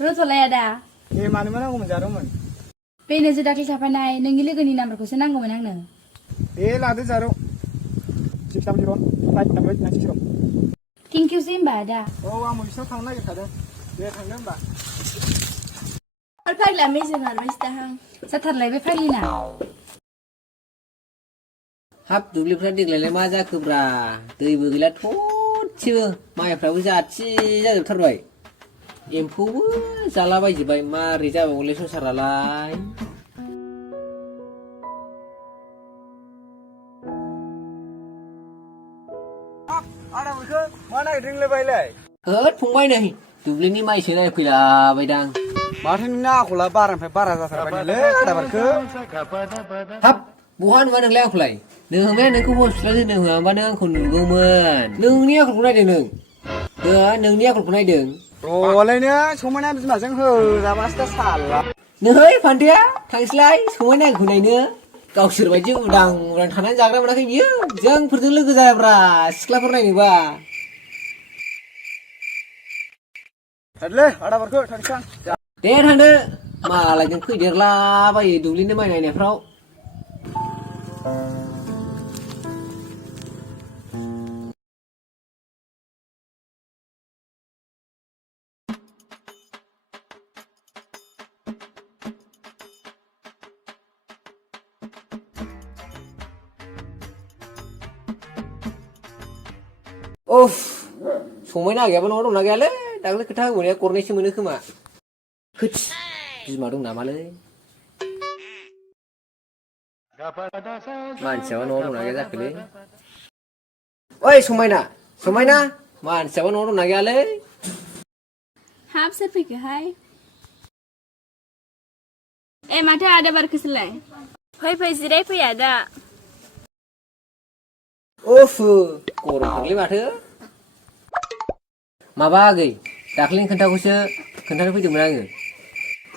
रथ'लाया दा मानोबा नांगौमोन जारौमोन बेनो जे दाख्लै थाफानाय नोंनि लोगोनि नाम्बारखौसो नांगौमोन आंनो लादो जारौ 630 थेंक इउ सै होमबा आदा आं मोनसेयाव थांनो नागिरखादों दे थांदो होमबा फाग्ला मेजेम नारबायसो दाहां जाथारलाय बे फाग्लिना हाब दुब्लिफ्रा देग्लायलाय मा जाखोब्रा दैबो गैला थोबसेबो माइफ्राबो जाथि जाजोबथारबाय एम्फौबो जालाबायजोबबाय मारै जाबावगोनलै संसारालाय आदा मोनखो मा नागिरदोंलै बायलाय होद फंबाय नै दुब्लिनि माइसो नायफैलाबायदां माथो नोंना आखला बारानिफ्राय बारा जाथारबायलै आदा बारखो हाब बहा नुवा नोंलाय आंखौलाय नोंमाया नोंखौ हस्पिटाल दोननो होआबा नों आंखौ नुगौमोन नोंनि आखलखौ नायदों नों नोंनि आखलखौ नायदों र'लायनो समायना बिमाजों होजाबासो दा साला नै फान्थाया थांसैलाय समायना आंखौ नायनो गावसोर बायदि उदां उदां थानानै जाग्रा मोनाखै बियो जोंफोरजों लोगो जायाब्रा सिख्लाफोर नायनोबा थादोलै आदा बारखो थांसै आं दे थांदो मालायजों फैदेरलाबायो दुब्लिनि माइ नायनायफ्राव उफ समायना गैयाबा न'आव दंना गैयालै दाख्लै खोथा होबोनाया गरनैसो मोनो खोमा होथ बिमा दं नामालै मानसियाबा न'आव दंना गैया जाखोलै ओइ समायना समायना मानसियाबा न'आव दंना गैयालै हाब सोर फैखोहाय माथो आदा बारखोसोलाय फै जिरायफै आदा उफ गरमथारलै माथो माबा आगै दाख्लैनि खोन्थाखौसो खोन्थानो फैदोंमोन आङो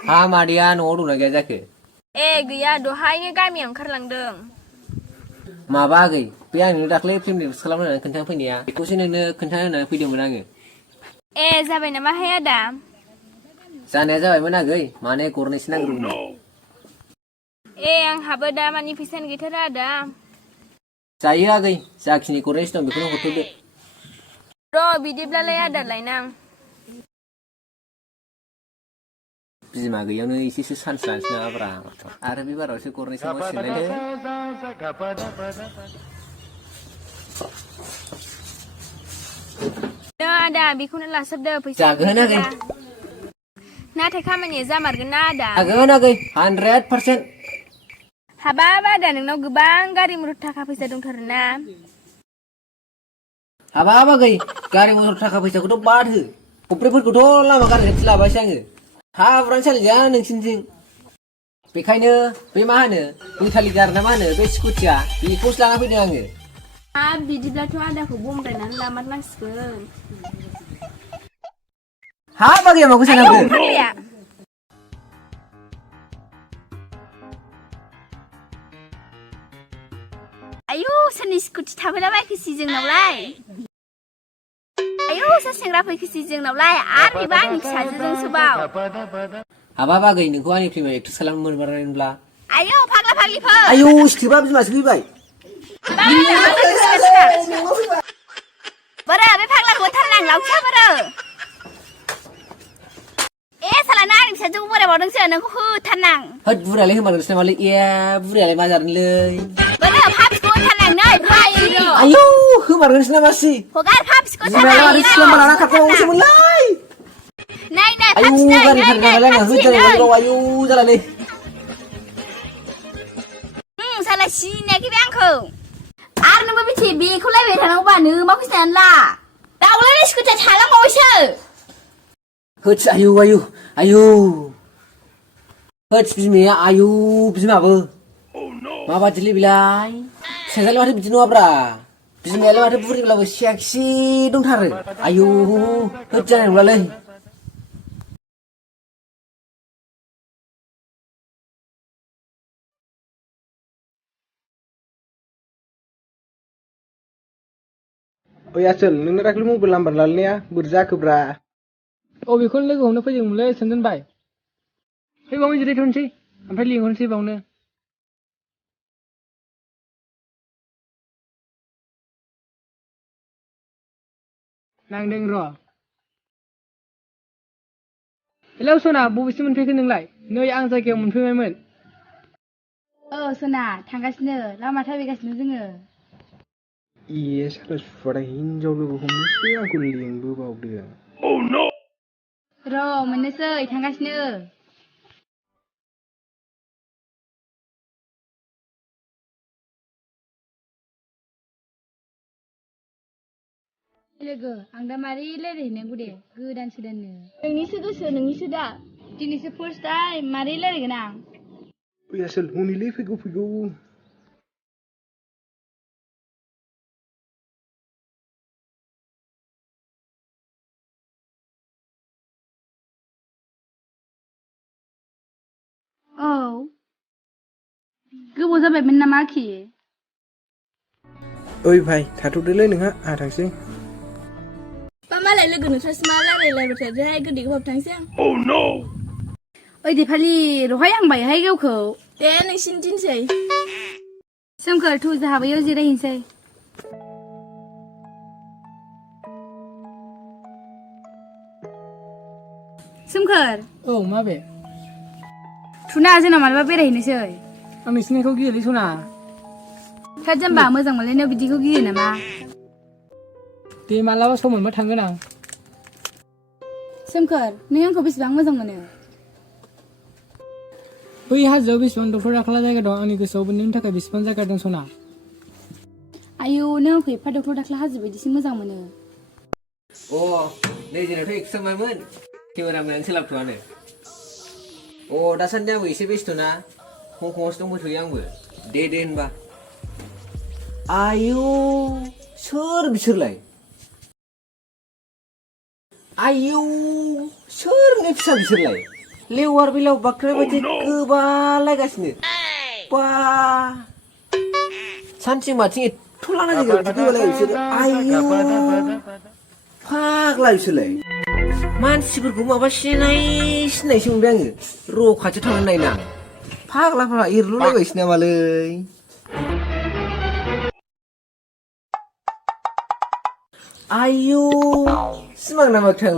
हा मादैया न'आव दंना गैया जाखो गैया दहायनो गामियाव ओंखारलांदों माबा आगै बे आंनो दाख्लै फिल्म रिलिज खालामनानै खोन्थानो फैनाया बेखौसो नोंनो खोन्थानो होननानै फैदोंमोन आङो जाबाय नामाहाय आदा जानाया जाबायमोन आगै माने गरनैसो नांग्रोगौमोन आंहाबो दा मानि फैसायानो गैथारा आदा जायो आगै जाखिनि गरनैसो दं बेखौनो हरथ'दो र' बिदिब्लालाय आदा लायनां बिमा गैयावनो एसेसो चान्स लानोसै नामाब्रा आरो बे बारावसो गरनैसो मोनसिगोनलाय आदा बेखौनो लासोबदो फैसा जागोन आगै नाथाय खामानिया जामारगोन ना आदा जागोन आगै 100% हाबाब आदा नोंनाव गोबां गारि मटर थाखा फैसा दंथारोना हाबाब आगै गारि मटर थाखा फैसाखौथ' बाद हो खफ्रिफोरखौथ' लामा गारनायसो लाबायसै आङो हाब्रानो सालिजाया नोंसिनिथिं बेखायनो बे मा होनो बैथालि गार ना मा होनो बे स्कुटिया बेखौसो लाना फैदों आङो हाब बिदिब्लाथ' आदाखौ बमब्रायनानै लामारनांसिगोन हाब आगैया माखौ सानांगौ आयु सोरनि स्कुटि थाबैला बायखोसै जोंनावलाय आयु सोर सेंग्रा फैखोसै जोंनावलाय आरो बेबा आंनि फिसाजोजोंसो बाव हाबाब आगै नोंखौ आंनि फिल्माव एक्ट्रेस खालामनो मोनबारनायमोनब्ला आयु फाग्ला फाग्लिफोर आयु सिथोबा बिमासो फैबाय बोरो बे फाग्लाखौ थारनां लावथिया बोरो सालाना आंनि फिसाजोखौ बोरायबावदोंसो नोंखौ होथारनां होद बुरायालाय होमारगोनसो नामालै बुरायालाय मा जादोंलै बोरो फाफिखौ होथारनां नै आयु होमारगोनसो नामासि हगार फाफिखौ बिमायालाय माथो सिख्लामा लाना खारखोमाबावसोमोनलाय आयु गारि खारनायालाय आंहा होजानाय आयु जालालै साला सिनायाखै बे आंखौ आरो नोंबो बिथि बेखौ लायबाय थानांगौबा नोमा फैसायानो ला दाउलाय स्कुटिया थालांबावबायसो होद आयु आयु आयु होद बिमाया आयु बिमाबो माबादिलै बेलाय फिसाजोआलाय माथो बिदि नङाब्रा बिमायालाय माथो बुरिब्लाबो सेक्सि दंथारो आयु होद जानाय नंलालै ओइ आसोल नोंनो दाख्लै मबाइल नाम्बार लालायनाया बोरै जाखोब्रा अबेखौनो लोगो हमनो फैदोंमोनलै सोमदोनबाय फैबावनो जिरायथ'नोसै ओमफ्राय लिंहरनोसै बावनो नांदों र' हेलौ सना बबेसिम मोनफैखो नोंलाय नै आं जायगायाव मोनफैबायमोन सना थांगासिनो लामा थाबायगासिनो जोङो Iya salah suara hinjau lu homnोसो आंखौ लिंबोबावदों र' मोननोसै थांगासिनो लोगो आं दा मारै रायलायहैनांगौ दे गोदान सोदाननो नोंनिसो गोसो नोंनिसो दा दिनैसो फार्स्ट टाइम मारै रायलायगोन आं फैयासोल हनैलै फैगौ औ गोबाव जाबायमोन नामा आखि ओइ भाई थाथ'दोलै नोंहा आंहा थांसै बा मालाय लोगो नोंस्रासो मा रायलायलायबाय थादोहाय गोदै गोबाब थांसै आं ओइ देफालि रहाय आं बायहाय गावखौ दे नोंसिनि दिनसै सोमखोर थु जोंहा बैयाव जिरायहैनोसै सोमखोर औ माबे थुना जोंना मालाबा बेरायहैनोसै आं नोंसिनिखौ गियोलै सना थोद जाम्बा मोजां मोनलायनायाव बिदिखौ गियो नामा दे मालाबा सम मोनबा थांगोन आं सोमखोर नों आंखौ बेसेबां मोजां मोनो बै हाजोआव बेसेबां दखर दाखला जायगा दं आंनि गोसोआवबो नोंनि थाखाय बेसेबां जायगा दं सना आयौ नों आंखौ एफा दखर दाखला हाजो बायदिसो मोजां मोनो नै जोंनाथ' एक्समामोन केमेरामेन सोलाबथ'आनो दासान्दि आंबो एसे बेस्थ'ना हंकंआवसो दंफैथ'यो आंबो दे होनबा आयौ सोर बिसोरलाय आयौ सोरनि फिसा बिसोरलाय लेवार बेलाव बाख्राय बायदि गोबालायगासिनो बा सानथिं माथिं एथ' लाना जायगायाव बिदि गोबालायो बिसोरो आयौ फाग्ला बिसोरलाय मानसिफोरखौ माबा सिनायसो मोनबाय आङो र' खाथियाव थांनानै नायना फाग्लाफ्रा एरलुलायबायसो नामालै आयौ सिमां नामाखै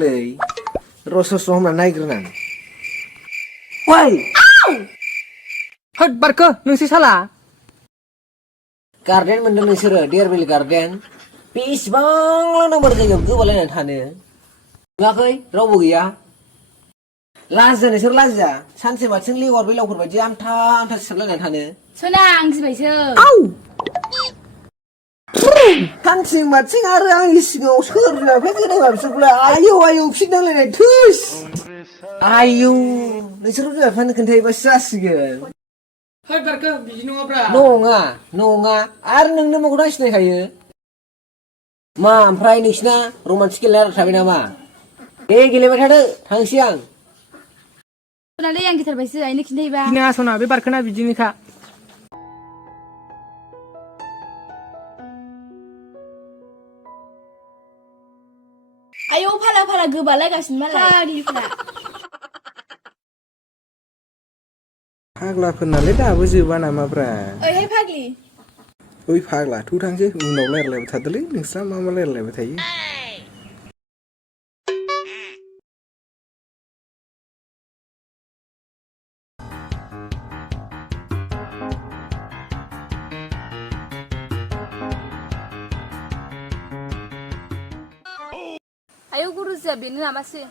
रस' हमना नायग्रोनां वाइ होद बारखो नोंसो साला गार्डेन मोनदों नोंसोरो देरबिल गार्डेन बेसेबां लांदां जायगायाव गोबालायनानै थानो नुवाखै रावबो गैया लाजिया नोंसोर लाजिया सानसे माथिं लेवार बेलावफोर बायदि आमथा सिथाबलायनानै थानो सना आं गिबायसो सानथिं माथिं आरो आंनि सिगाङाव सोरना फै गोदायबा बिसोरखौलाय आयौ फिननांलायनाय थुस आयौ नोंसोर बिमा बिफानो खोन्थायोबासो जासिगोन होद बारखो बिदि नङाब्रा नङा आरो नोंनो माखौ दा सिनायखायो मा ओमफ्राय नोंसिना रमान्टिक गेलेनाय आद्रा थाबाय नामा दे गेलेबाय थादो थांसै आं सनालै आं गिथारबायसो आइनो खिन्थायोबा गिनाङा सना बे बारखोना बिदिनोखा आयौ फाला गोबालायगासिनो मालाय फाग्लिफ्रा फाग्लाफोरनालाय दाबो जोबा नामाब्रा ओइहाय फाग्लि ओइ फाग्ला थु थांसै उनाव रायलायबाय थादोलै नोंस्रा मा रायलायबाय थायो आयौ गुरुजिया बेनो नामासै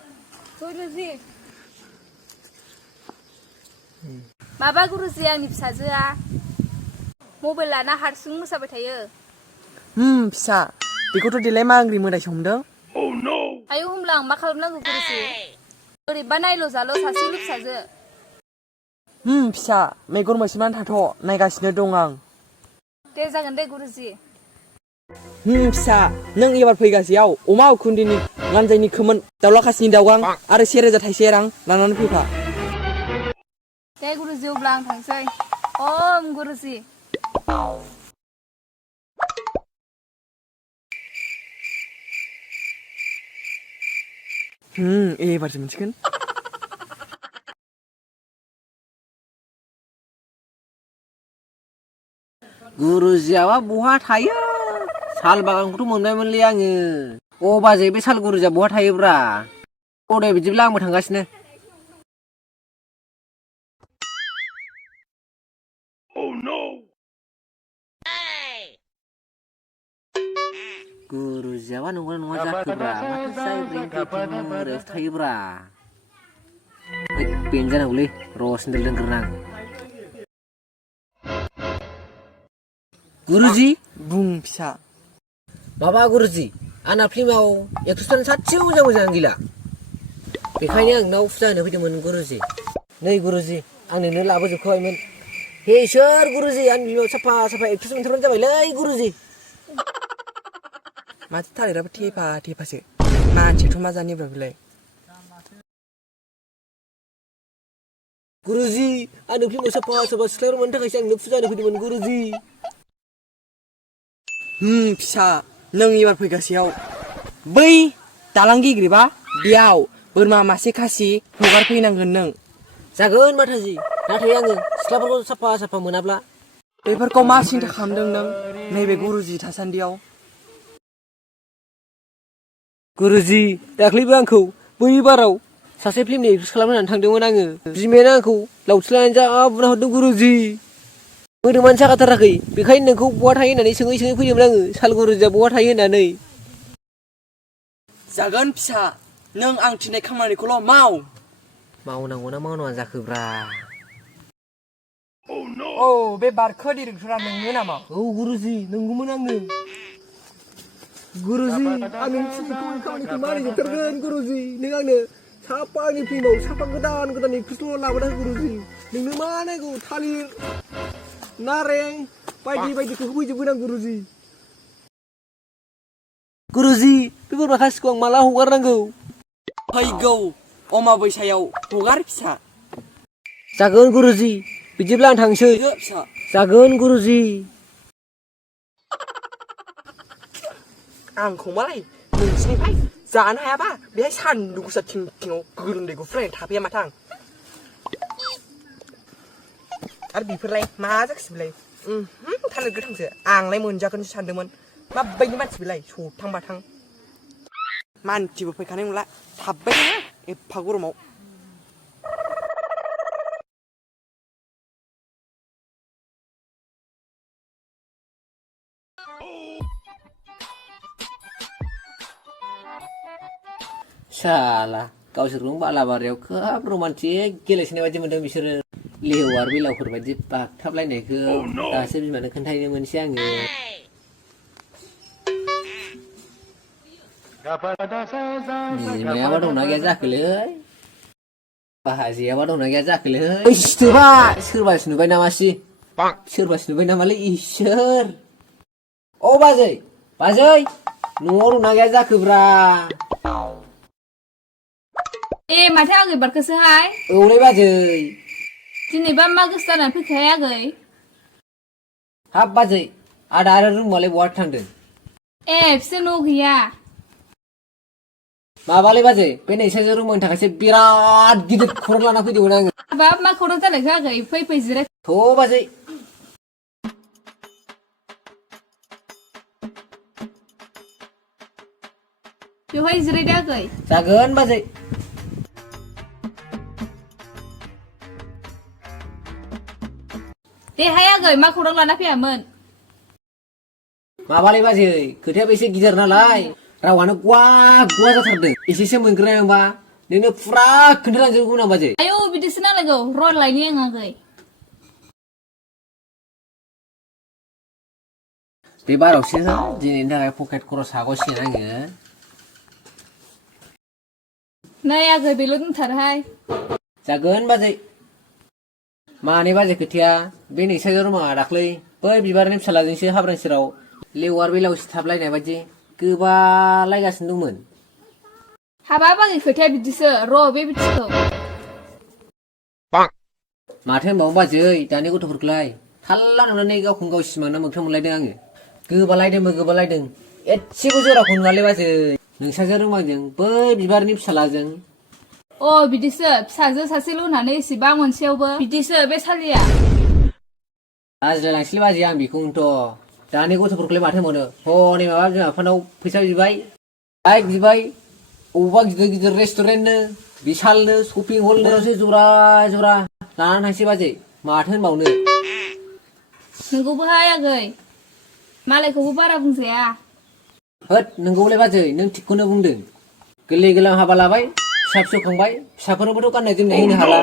गुरुजि माबा गुरुजि आंनि फिसाजोआ मबाइल लाना हारसिं मोसाबाय थायो फिसा बेखौथ' देलाय मा आंग्रि मोदायसो हमदों आयौ होमब्ला आं मा खालामनांगौ गुरुजि ओरैबा नायल' जाल' सासेल' फिसाजो फिसा मेगन मोसेबनानै थाथ' नायगासिनो दं आं दे जागोन दे गुरुजि फिसा नों एबार फैगासेयाव अमा उखुन्दैनि लान्जायनि खोमोन दाउला खासिनि दाउगां आरो 1000 थाइसे रां लानानै फैफा दे गुरुजि अब्ला आं थांसै ओम गुरुजि एबारसो मोनसिगोन गुरुजियाबा बहा थायो साल बागानखौथ' मोनबायमोनलै आङो अ बाजै बे साल गुरुजिया बहा थायोब्रा अ दे बिदिब्ला आंबो थांगासिनो गुरुजियाबा नंगौना नङा जाखोब्रा माथो जाय ब्रेन्ड थायोब्रा बेनो जानांगौलै र' सेन्देल दोनग्रोनां गुरुजि बुं फिसा माबा गुरुजि आंना फिल्माव एक्ट्रेसफ्रानो सासेबो मोजां मोजां गैला बेखायनो आं नोंनाव फुजा होनो फैदोंमोन गुरुजि नै गुरुजि आं नोंनो लाबोजोबखाबायमोन हे इसोर गुरुजि आंनि फिल्माव साफा साफा एक्ट्रेस मोनथारबानो जाबायलै गुरुजि माथो थालिराबो थेफा थेफासो मानसियाथ' मा जानिब्रा बेलाय गुरुजि आंनो फिल्माव साफा साफा सिख्लाफोर मोननो थाखायसो आं नोंनो फुजा होनो फैदोंमोन गुरुजि फिसा नों एबार फैगासेयाव बै दालां गिग्रिबा बेयाव बोरमा मासे खासि हगारफैनांगोन नों जागोन माथाजि नाथाय आङो सिख्लाफोरखौ साफा साफा मोनाब्ला बेफोरखौ मा सिन्था खालामदों नों नैबे गुरुजि थासान्दियाव गुरुजि दाख्लैबो आंखौ बै बाराव सासे फिल्मनि एक्ट्रेस खालामनानै थांदोंमोन आङो बिमायानो आंखौ लावथि लानानै जा बुना हरदों गुरुजि मोदोमानो सागाथाराखै बेखायनो नोंखौ बहा थायो होननानै सोङै सोङै फैदोंमोन आङो साल गुरुजिया बहा थायो होननानै जागोन फिसा नों आं थिननाय खामानिखौल' माव मावनांगौना मावनाङा जाखोब्रा औ बे बारखो डिरेक्टरा नोंनो नामा औ गुरुजि नंगौमोन आङो गुरुजि आं नों थिननायखौ खामानिखौ मानिजोबथारगोन गुरुजि नों आंनो साफा आंनि फिल्माव साफा गोदान गोदान एक्ट्रेसल' लाबोना हो गुरुजि नोंनो मा नांगौ थालिर नारें बायदि बायदिखौ होफैजोबगोन आं गुरुजि गुरुजि बे बोरमा खासिखौ आं माला हगारनांगौ फैगौ अमाबैसायाव हगार फिसा जागोन गुरुजि बिदिब्ला आं थांसै फिसा जागोन गुरुजि आंखौ मालाय नोंसिनिफ्राय जानो हायाबा बेहाय सान्दुं गोसा थिं थिङाव गोलोमदै गुफुरनानै थाफैया माथो आं आरो बेफोरलाय मा जाखिसै बेलाय थालिर गोथांसो आंलाय मोनजागोनसो सानदोंमोन माबायदि मानसि बेलाय सथां बाथां मानसिबो फैखानाय नंला थाबबाय नोङो एफा गरमाव साला गावसोरखौ बालाबारियाव खोब रमान्टिक गेलेसोनाय बायदि मोनदों बिसोरो लेवार बेलावफोर बायदि बागथाबलायनायखौ दासो बिमानो खोन्थाहैनो मोनसै आङो बिमायाबा दंना गैया जाखोलै बाहाजियाबा दंना गैया जाखोलै सिथोबा सोरबासो नुबाय नामासि सोरबासो नुबाय नामालै इसोर अ बाजै बाजै न'आव दंना गैया जाखोब्रा ए माथो आगै बारखोसोहाय औलै बाजै दिनैबा मा गोसो जानानै फैखाय आगै हाब बाजै आदा आरो रुमालाय बहा थांदों ए बिसोर न' गैया माबालै बाजै बे नोंसोरजों रुमनि थाखायसो बिराद गिदिर खौरां लाना फैदोंमोन आङो हाबाब मा खौरां जानायखो आगै फै फै जिराय थ' बाजै बेवहाय जिरायदो आगै जागोन बाजै देहाय आगै मा खौरां लाना फैयामोन माबालै बाजै खोथायाबो एसे गिदिर नालाय रावानो गुवा गुवा जाथारदों एसेसो मोनग्रोनाय मोनबा नोंनो फुरा खोन्थालांजोबगौमोन आं बाजै आयौ बिदिसो नांलायगौ र' लायनि आं आगै बे बारावसो दिनैनि थाखाय पकेट खरस हागौसिगोन आङो नै आगै बेल' दंथारोहाय जागोन बाजै माने बाजै खोथाया बे नोंसोरजों रुमा दाख्लै बै बिबारनि फिसालाजोंसो हाब्रां सेराव लेवार बेलाव सिथाबलायनाय बायदि गोबालायगासिनो दंमोन हाबाब आगै खोथाया बिदिसो र' बे बिदिखौ माथो होनबावनो बाजै दानि गथ'फोरखौलाय थाल्ला नुनानै गावखौनो गाव सिमांना मोगथां मोनलायदों आङो गोबालायदोंबो गोबालायदों एसेबो जराखौ नुवालै बाजै नोंसाजों रोंबांजों बै बिबारनि फिसालाजों अ बिदिसो फिसाजो सासेल' होननानै इसेबां मोनसेयावबो बिदिसो बे सालिया रायज्लायलांसैलै बाजै आं बेखौनोथ' दानि गथ'फोरखौलाय माथो मोनो हनै माबा बिमा बिफानाव फैसा बिबाय बाइक बिबाय अबावबा गिदिर गिदिर रेस्टुरेन्टनो बिशालनो शपिं हलनोसो जरा जरा लानानै थांसै बाजै माथो होनबावनो नोंगौबोहाय आगै मालायखौबो बारा बुंजाया होद नोंगौलै बाजै नों थिगखौनो बुंदों गोरलै गोरलाम हाबा लाबाय फिसा फिसौ खांबाय फिसाफोरनोबोथ' गाननाय जोमनाय होनो हाला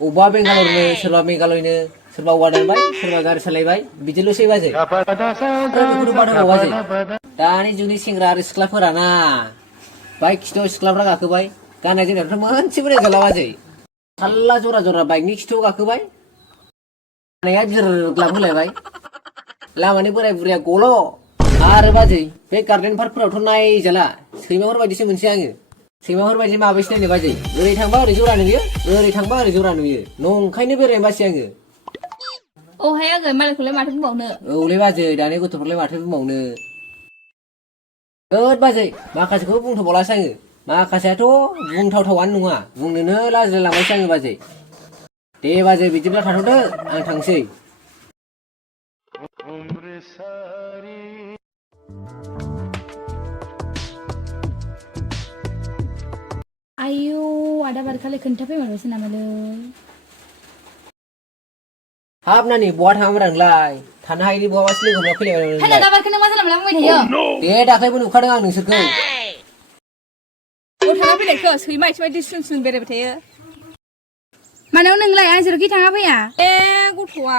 अबेबा बेंगालरनो सोरबा मेघालयनो सोरबा औवा दानबाय सोरबा गारि सालायबाय बिदिल'सै बाजै आरो बेखौथ' बाद होबाव बाजै दानि जुगनि सेंग्रा आरो सिख्लाफोराना बाइक खिथुआव सिख्लाफ्रा गाखोबाय गाननाय जोमनायफ्राथ' मोनसेबो रेजाला बाजै थाल्ला जरा जरा बाइकनि खिथुआव गाखोबाय खानाया बिरग्लाब होलायबाय लामानि बोराय बुरैया गल' आरो बाजै बे गार्डेन पार्कफोरावथ' नायजाला सैमाफोर बायदिसो मोनसै आङो सैमाफोर बायदि माबैसो नायनो बाजै ओरै थांबा ओरै जरा नुयो ओरै थांबा ओरै जरा नुयो नंखायनो बेरायनो बासै आङो औहाय आगै मालायखौलाय माथो बुंबावनो औलै बाजै दानि गथ'फोरलाय माथो बुंबावनो होद बाजै माखासेखौ बुंथ'बावलासो आङो माखासेयाथ' बुंथावथावानो नङा बुंनोनो लाजिलायलांबायसो आङो बाजै दे बाजै बिदिब्ला थाथ'दो आं थांसै आयौ आदा बारखालाय खोन्थाफैमारबायसो नामालै हाब नानि बहा थाङामोन नोंलाय थानो हायिनि बहाबासो लोगो मोनना फैलायबाय हाय आदा बारखो नों मा जानला मोनला बुंबाय थायो दे दाख्लैबो नुखादों आं नोंसोरखौ अ थांना फैलायखो सैमा एसे बायदि स्रुं स्रुं बेरायबाय थायो मानाव नोंलाय आं जेरावखि थाङा फैया ए गथ'आ